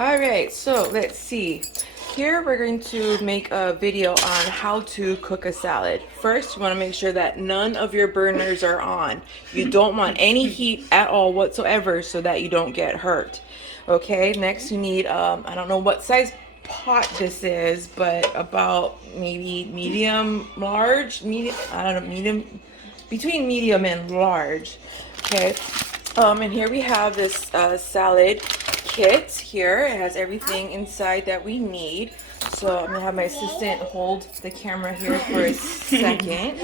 All right, so let's see. Here we're going to make a video on how to cook a salad. First, you want to make sure that none of your burners are on. You don't want any heat at all whatsoever so that you don't get hurt. Okay, next you need, I don't know what size pot this is, but about maybe medium, large, medium, I don't know, medium, between medium and large. Okay, and here we have this salad kit here. It has everything inside that we need. So I'm gonna have my assistant hold the camera here for a second.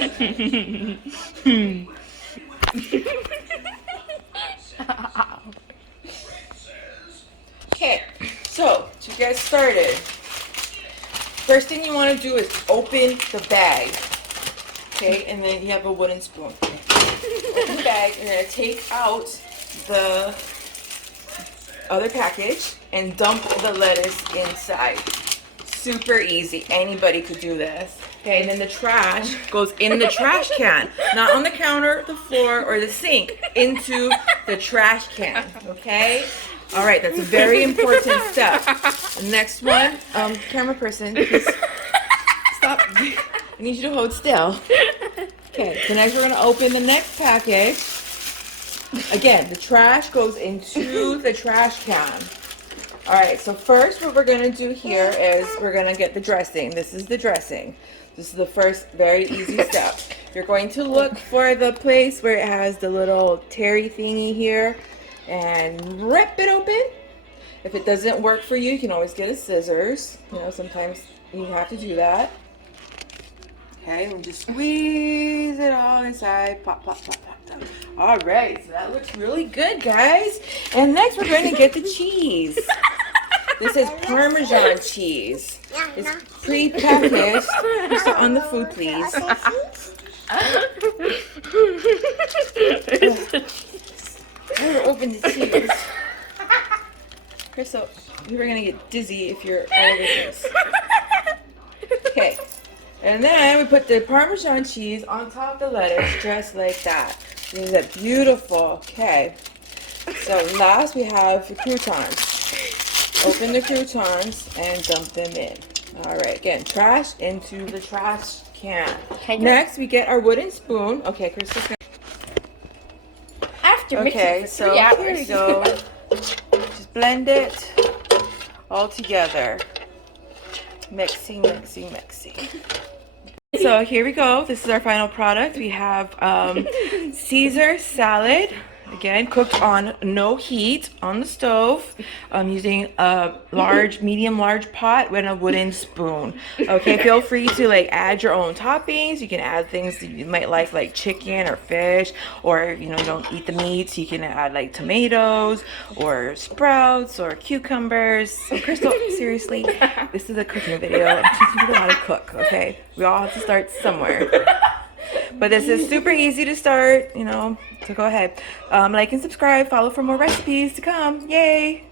Okay, so to get started, first thing you want to do is open the bag. Okay, and then you have a wooden spoon. Open the bag, you're gonna take out the other package and dump the lettuce inside. Super easy. Anybody could do this. Okay, and then the trash goes in the trash can, not on the counter, the floor, or the sink, into the trash can. Okay. All right, that's a very important step. The next one, camera person, please stop. I need you to hold still. Okay, so next we're gonna open the next package. Again, the trash goes into the trash can. All right, so first what we're gonna do here is we're gonna get the dressing. This is the dressing. This is the first very easy step. You're going to look for the place where it has the little terry thingy here and rip it open. If it doesn't work for you, you can always get a scissors. You know, sometimes you have to do that. Okay, and just squeeze it all inside. Pop, pop, pop, pop, pop. All right, so that looks really good, guys. And next we're going to get the cheese. This is Parmesan cheese. It's pre-packaged. Just on the food, please. Open the cheese. Crystal, you're going to get dizzy if you're all over this. Okay. And then we put the Parmesan cheese on top of the lettuce, just like that. Isn't that beautiful? Okay. So last we have the croutons. Open the croutons and dump them in. All right. Again, trash into the trash can. Next, we get our wooden spoon. Okay, Crystal's gonna. After mixing Okay, for 3 hours. Here we go. Just blend it all together. Mixing, mixing, mixing. So here we go. This is our final product. We have Caesar salad. Again, cooked on no heat on the stove. Using a medium large pot with a wooden spoon. Okay, feel free to add your own toppings. You can add things that you might like chicken or fish, or you don't eat the meat, so you can add like tomatoes or sprouts or cucumbers. So Crystal, seriously, this is a cooking video. I'm teaching you how to cook. Okay, we all have to start somewhere. But this is super easy to start, so go ahead. Like and subscribe, follow for more recipes to come. Yay!